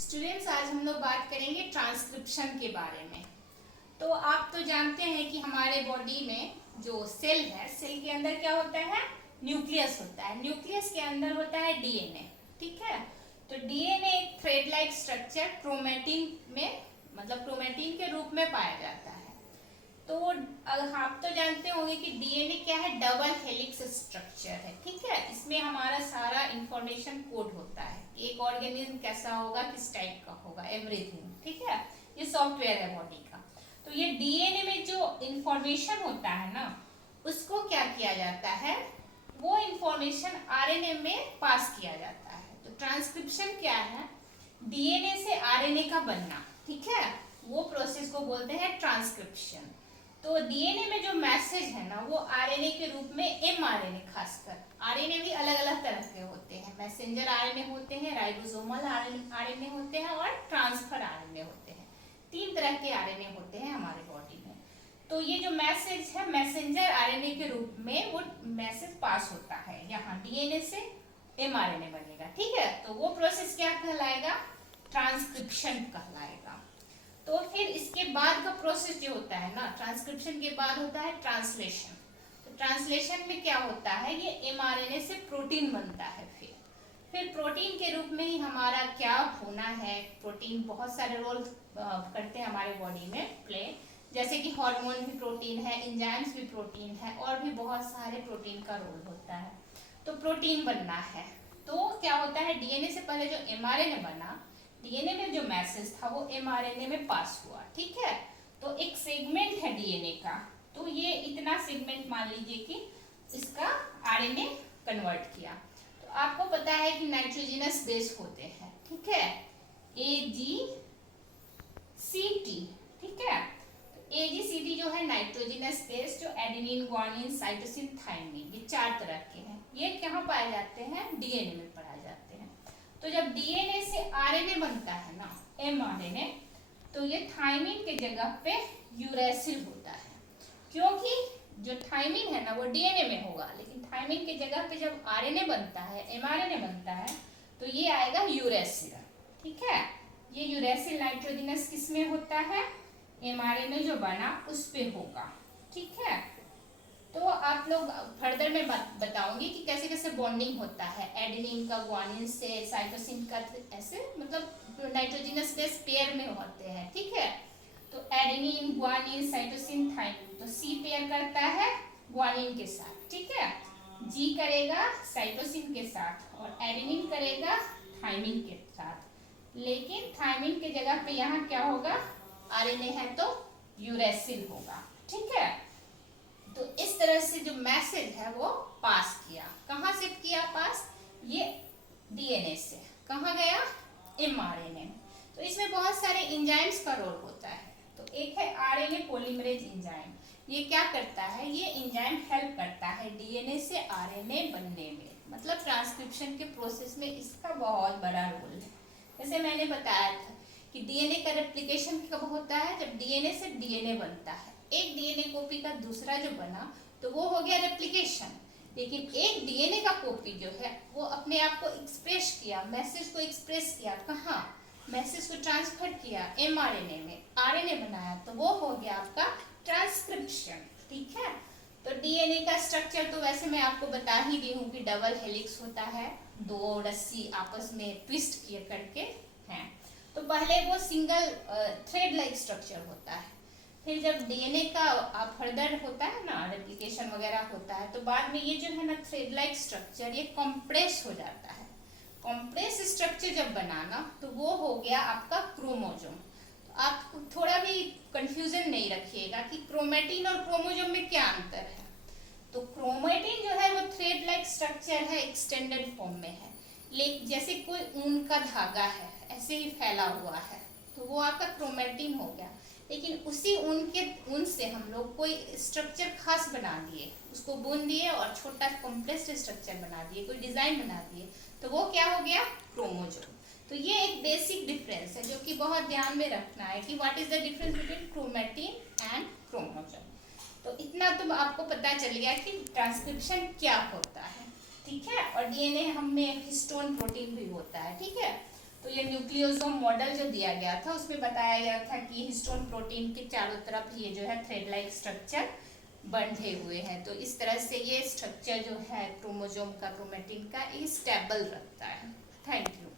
Students, आज हम लोग बात करेंगे ट्रांसक्रिप्शन के बारे में। तो आप तो जानते हैं कि हमारे बॉडी में जो सेल है, सेल के अंदर क्या होता है? न्यूक्लियस होता है। न्यूक्लियस के अंदर होता है डीएनए। ठीक है। तो डीएनए एक थ्रेड लाइक स्ट्रक्चर क्रोमेटिन में, मतलब क्रोमेटिन के रूप में पाया जाता है। तो आप तो जानते होंगे कि डीएनए क्या है? डबल हेलिक्स स्ट्रक्चर है। ठीक है। इसमें हमारा सारा इंफॉर्मेशन कोड होता है कि एक ऑर्गेनिज्म कैसा होगा, किस टाइप का होगा, एवरीथिंग। ठीक है। ये सॉफ्टवेयर है बॉडी का। तो ये डीएनए में जो इंफॉर्मेशन होता है ना, उसको क्या किया जाता है? वो इंफॉर्मेशन आरएनए में पास किया जाता है। तो ट्रांसक्रिप्शन क्या है? डीएनए से आरएनए का बनना। ठीक है। वो प्रोसेस को बोलते हैं ट्रांसक्रिप्शन। तो डीएनए में जो मैसेज है ना, वो आरएनए के रूप में एमआरएनए, खासकर आरएनए भी अलग अलग तरह के होते हैं। मैसेंजर आरएनए होते हैं, राइबोसोमल आरएनए होते हैं और ट्रांसफर आरएनए होते हैं। 3 तरह के आरएनए होते हैं हमारे बॉडी में। तो ये जो मैसेज है, मैसेंजर आरएनए के रूप में वो मैसेज पास होता है। यहाँ डीएनए से एमआरएनए बनेगा। ठीक है। तो वो प्रोसेस क्या कहलाएगा? ट्रांसक्रिप्शन कहलाएगा। तो फिर इसके बाद का प्रोसेस जो होता है ना, ट्रांसक्रिप्शन के बाद होता है ट्रांसलेशन। तो ट्रांसलेशन में क्या होता है? ये एमआरएनए से प्रोटीन बनता है। फिर प्रोटीन के रूप में ही हमारा क्या होना है? प्रोटीन बहुत सारे रोल करते हैं हमारे बॉडी में प्ले, जैसे कि हार्मोन भी प्रोटीन है, एंजाइम्स भी प्रोटीन है, और भी बहुत सारे प्रोटीन का रोल होता है। तो प्रोटीन बनना है तो क्या होता है? डीएनए से पहले जो एमआरएनए बना, डीएनए में जो मैसेज था वो एमआरएनए में पास हुआ। ठीक है। तो एक सेगमेंट है डीएनए का, तो ये इतना सेगमेंट मान लीजिए कि इसका आरएनए कन्वर्ट किया। तो आपको पता है कि नाइट्रोजनस बेस होते हैं। ठीक है। AGCT। ठीक है। तो AGCT जो है नाइट्रोजनस बेस, जो एडेनिन, ग्वानिन, साइटोसिन, थाइमिन, ये 4 तरह के हैं। ये कहाँ पाए जाते हैं? डीएनए में पाए जाते हैं। तो जब डीएनए से आरएनए बनता है ना, एमआरएनए, तो ये थाइमिन के जगह पे यूरेसिल होता है। क्योंकि जो थाइमिन है ना, वो डीएनए में होगा, लेकिन थाइमिन के जगह पे जब आरएनए बनता है, एमआरएनए बनता है, तो ये आएगा यूरेसिल। ठीक है। ये यूरेसिल नाइट्रोजनस किस में होता है? एमआरएनए जो बना उस पे होगा। ठीक है। तो आप लोग फर्दर में बताऊंगी कि कैसे कैसे बॉन्डिंग होता है एडेनिन का ग्वानिन से, साइटोसिन का, ऐसे मतलब नाइट्रोजनस बेस पेयर में होते हैं। ठीक है। तो एडेनिन, ग्वानिन, साइटोसिन, थाइमिन, तो सी पेयर करता है ग्वानिन के साथ। ठीक है। जी करेगा साइटोसिन के साथ, और एडेनिन करेगा थाइमिन के साथ। लेकिन थाइमिन के जगह पे यहाँ क्या होगा? आरएनए है तो यूरेसिल होगा। ठीक है। तो इस तरह से जो मैसेज है वो पास किया। कहाँ से किया पास? ये डीएनए से कहाँ गया? एमआरएनए। तो इसमें बहुत सारे एंजाइम्स का रोल होता है। तो एक है आरएनए पॉलीमरेज एंजाइम। ये क्या करता है? ये एंजाइम हेल्प करता है डीएनए से आरएनए बनने में, मतलब ट्रांसक्रिप्शन के प्रोसेस में इसका बहुत बड़ा रोल है। जैसे मैंने बताया था कि डीएनए का रेप्लिकेशन कब होता है? जब डीएनए से डीएनए बनता है। एक डीएनए कॉपी का दूसरा जो बना, तो वो हो गया रेप्लिकेशन। लेकिन एक डीएनए का कॉपी जो है, वो अपने आप को एक्सप्रेस किया, मैसेज को एक्सप्रेस किया। कहाँ? मैसेज को ट्रांसफर किया एमआरएनए में, आरएनए बनाया, तो वो हो गया आपका ट्रांसक्रिप्शन। ठीक है। तो डीएनए का स्ट्रक्चर तो वैसे मैं आपको बता ही दी हूँ कि डबल हेलिक्स होता है, 2 रस्सी आपस में ट्विस्ट किए करके हैं। तो पहले वो सिंगल थ्रेड लाइक स्ट्रक्चर होता है। फिर जब डीएनए का फर्दर होता है ना, रेप्लिकेशन वगैरह होता है, तो बाद में ये जो है ना थ्रेड लाइक स्ट्रक्चर, ये कंप्रेस हो जाता है। कंप्रेस स्ट्रक्चर जब बनाना, तो वो हो गया आपका क्रोमोजोम। तो आप थोड़ा भी कंफ्यूजन नहीं रखिएगा कि क्रोमेटिन और क्रोमोजोम में क्या अंतर है। तो क्रोमेटिन जो है वो थ्रेड लाइक स्ट्रक्चर है, एक्सटेंडेड फॉर्म में है। लेकिन जैसे कोई ऊन का धागा है, ऐसे ही फैला हुआ है, तो वो आपका क्रोमेटिन हो गया। लेकिन उसी ऊन से हम लोग कोई स्ट्रक्चर खास बना दिए, उसको बुन दिए और छोटा कंप्रेस्ड स्ट्रक्चर बना दिए, कोई डिजाइन बना दिए, तो वो क्या हो गया? क्रोमोजोम। तो ये एक बेसिक डिफरेंस है जो कि बहुत ध्यान में रखना है कि what is the difference between chromatin and chromosome. तो इतना तो आपको पता चल गया कि ट्रांसक्रिप्शन क्या होता है। ठीक है। और डीएनए हम में हिस्टोन प्रोटीन भी होता है। ठीक है। तो ये न्यूक्लियोसोम मॉडल जो दिया गया था उसमें बताया गया था कि हिस्टोन प्रोटीन के चारों तरफ ये जो है थ्रेड लाइक स्ट्रक्चर बंधे हुए हैं। तो इस तरह से ये स्ट्रक्चर जो है क्रोमोसोम का, क्रोमेटिन का, ये स्टेबल रखता है। Thank you.